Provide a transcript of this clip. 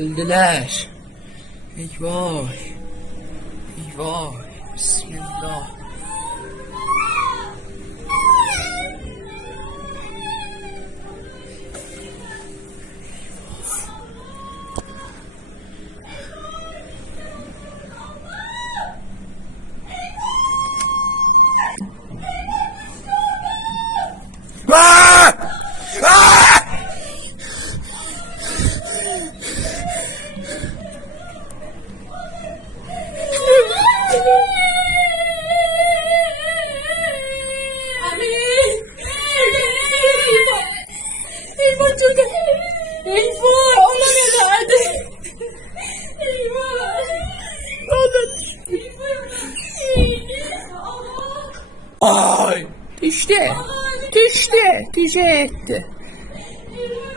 Öldüler. Eyvah. Eyvah. Bismillah. Ah! Ah! Eyvah çok Eyvah ona ne verdi? Eyvah. Ay! Düştü. Düştü. Düşe etti. Eyvah.